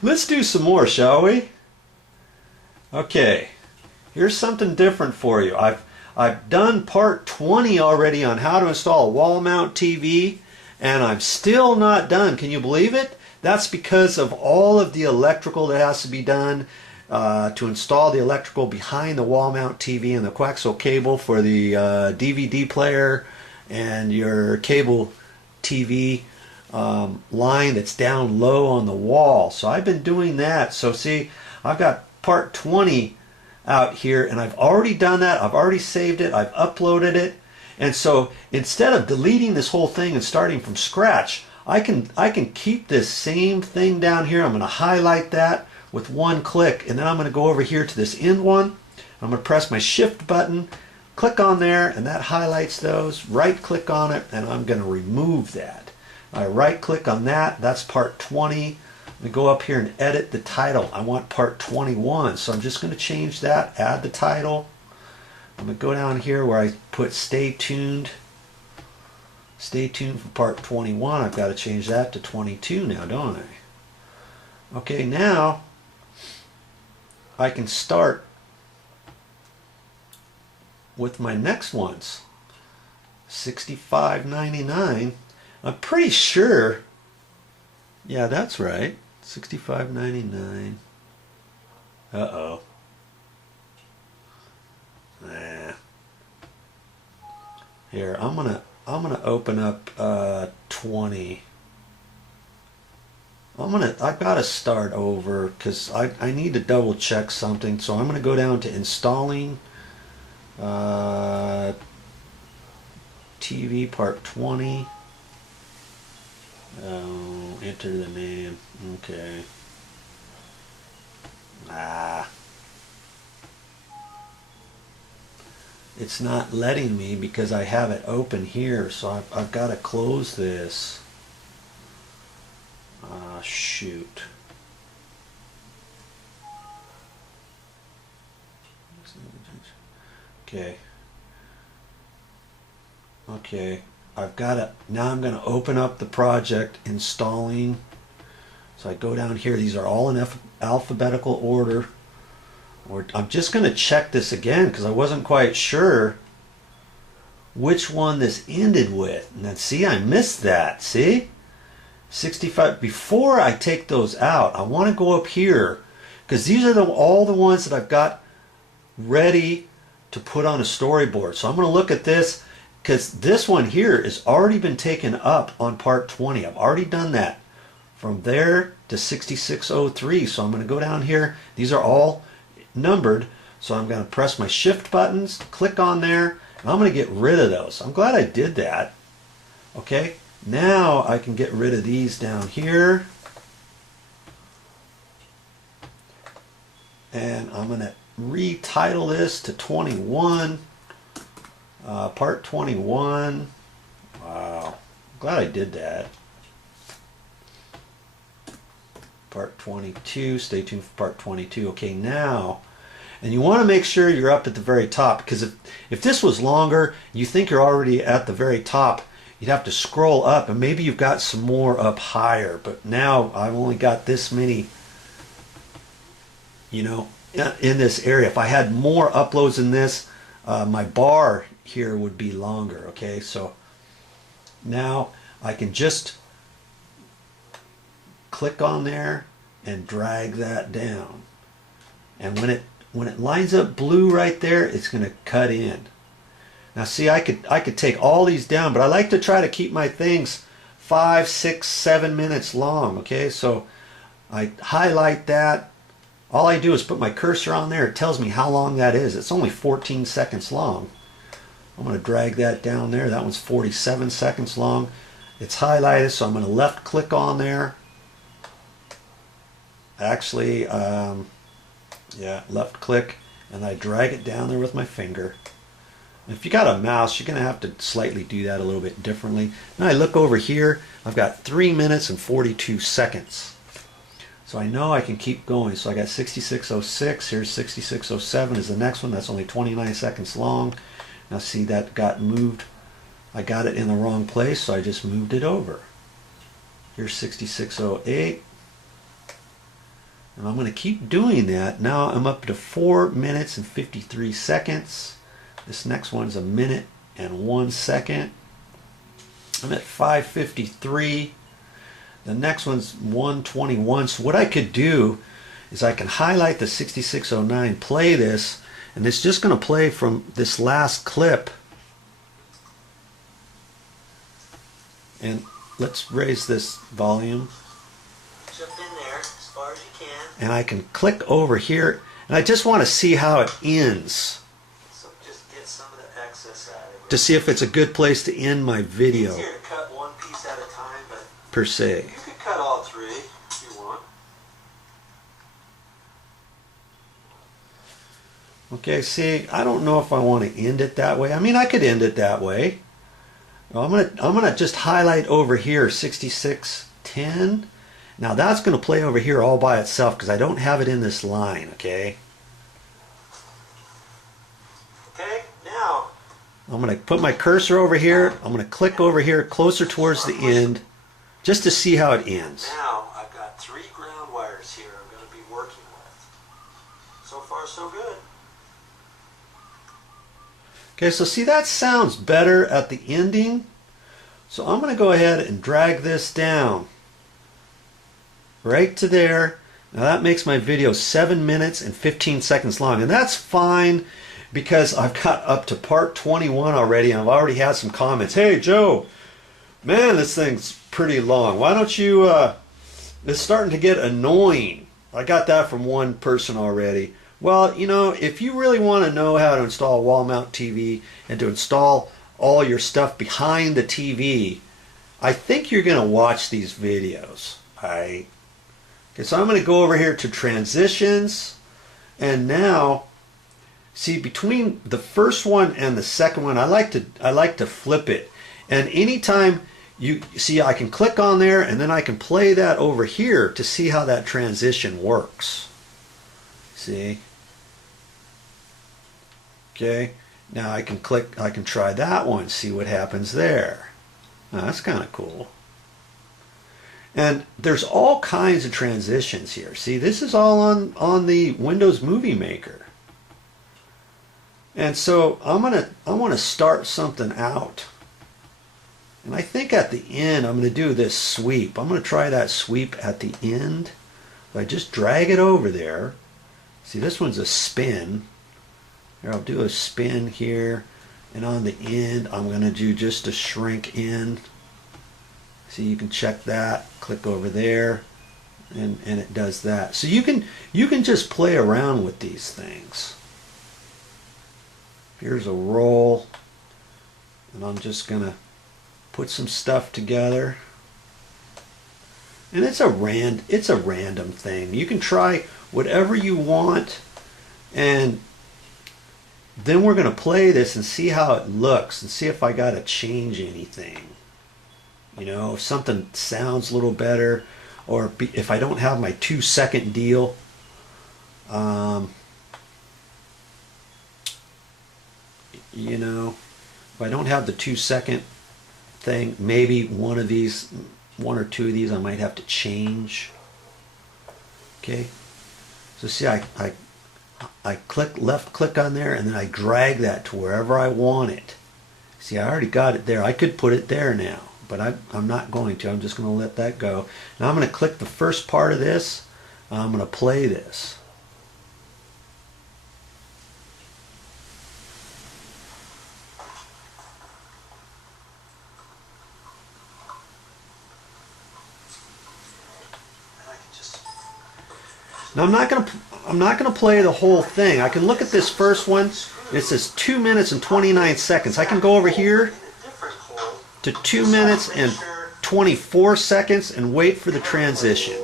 Let's do some more, shall we? Okay, here's something different for you. I've done part 20 already on how to install a wall mount TV, and I'm still not done. Can you believe it? That's because of all of the electrical that has to be done to install the electrical behind the wall mount TV and the coaxial cable for the DVD player and your cable TV line that's down low on the wall. So I've been doing that. So see, I've got part 20 out here, and I've already done that. I've already saved it. I've uploaded it. And so instead of deleting this whole thing and starting from scratch, I can keep this same thing down here. I'm going to highlight that with one click, and then I'm going to go over here to this end one. I'm going to press my shift button, click on there, and that highlights those. Right click on it, and I'm going to remove that. I right click on that. That's part 20. Let me go up here and edit the title. I want part 21, so I'm just going to change that, add the title. I'm going to go down here where I put stay tuned. Stay tuned for part 21. I've got to change that to 22 now, don't I? Okay, now I can start with my next ones. $65.99. I'm pretty sure, yeah, that's right. $65.99. Uh-oh. Nah. Here, I'm gonna open up 20. I've got to start over because I need to double check something. So I'm gonna go down to installing TV part 20. Enter the name. Okay. It's not letting me because I have it open here, so I've got to close this. Shoot. Okay. Okay. I've got to, now I'm going to open up the project, installing. So I go down here. These are all in alphabetical order. I'm just going to check this again because I wasn't quite sure which one this ended with. And then see, I missed that. See? 65. Before I take those out, I want to go up here because these are all the ones that I've got ready to put on a storyboard. So I'm going to look at this because this one here has already been taken up on part 20. I've already done that from there to 6603. So I'm going to go down here. These are all numbered, so I'm going to press my shift buttons, click on there, and I'm going to get rid of those. I'm glad I did that. Okay, now I can get rid of these down here, and I'm going to retitle this to 21, part 21. Wow, I'm glad I did that. Part 22, stay tuned for part 22. Okay, now, and you want to make sure you're up at the very top, because if this was longer, you think you're already at the very top, you'd have to scroll up, and maybe you've got some more up higher, but now I've only got this many, you know, in this area. If I had more uploads in this, my bar here would be longer. Okay, so now I can just click on there and drag that down, and when it lines up blue right there, it's going to cut in. Now see, I could take all these down, but I like to try to keep my things 5, 6, 7 minutes long. Okay, so I highlight that. All I do is put my cursor on there. It tells me how long that is. It's only 14 seconds long. I'm going to drag that down there. That one's 47 seconds long. It's highlighted, so I'm going to left click on there. Actually, yeah, left click, and I drag it down there with my finger. And if you got a mouse, you're going to have to slightly do that a little bit differently. Now I look over here, I've got 3 minutes and 42 seconds. So I know I can keep going. So I got 6606, here's 6607 is the next one. That's only 29 seconds long. Now see, that got moved. I got it in the wrong place, so I just moved it over. Here's 6608. And I'm going to keep doing that. Now I'm up to 4 minutes and 53 seconds. This next one's a minute and 1 second. I'm at 5:53. The next one's 1:21. So what I could do is I can highlight the 6609, play this, and it's just going to play from this last clip. And let's raise this volume. Jump in there as far as you can. And I can click over here, and I just want to see how it ends. So just get some of the excess out of it. To see if it's a good place to end my video. It's easier to cut one piece at a time, but per se. you could cut all three if you want. Okay, see, I don't know if I want to end it that way. I mean, I could end it that way. Well, I'm gonna just highlight over here 6610. Now that's gonna play over here all by itself because I don't have it in this line. Okay. Okay, now I'm gonna put my cursor over here. I'm gonna click over here closer towards the end, just to see how it ends. Now I've got 3 ground wires here I'm going to be working with. So far, so good. Okay, so see, that sounds better at the ending. So I'm going to go ahead and drag this down right to there. Now that makes my video 7 minutes and 15 seconds long, and that's fine because I've got up to part 21 already, and I've already had some comments. Hey Joe, man, this thing's pretty long. Why don't you, it's starting to get annoying. I got that from one person already. Well, you know, if you really want to know how to install a wall mount TV and to install all your stuff behind the TV, I think you're going to watch these videos. Alright. Okay, so I'm going to go over here to transitions, and now see, between the first one and the second one, I like to flip it. And anytime you see, I can click on there and then I can play that over here to see how that transition works. See? Okay, now I can click, I can try that one, see what happens there. Now, that's kind of cool. And there's all kinds of transitions here. See, this is all on the Windows Movie Maker. And so I want to start something out. And I think at the end I'm going to do this sweep. I'm going to try that sweep at the end. If I just drag it over there. See, this one's a spin. Here, I'll do a spin here, and on the end I'm going to do just a shrink in. See, you can check that, click over there, and it does that. So you can just play around with these things. Here's a roll, and I'm just going to put some stuff together. And it's a random thing. You can try whatever you want, and then we're going to play this and see how it looks and see if I got to change anything. You know, if something sounds a little better, or if I don't have my 2-second deal. You know, if I don't have the 2-second thing, maybe one or two of these I might have to change. Okay, so see, I click, left click on there, and then I drag that to wherever I want it. See, I already got it there. I could put it there now, but I'm not going to. I'm just going to let that go. Now I'm going to click the first part of this. I'm going to play this. Now I'm not going to play the whole thing. I can look at this first one. It says 2 minutes and 29 seconds. I can go over here to 2 minutes and 24 seconds and wait for the transition.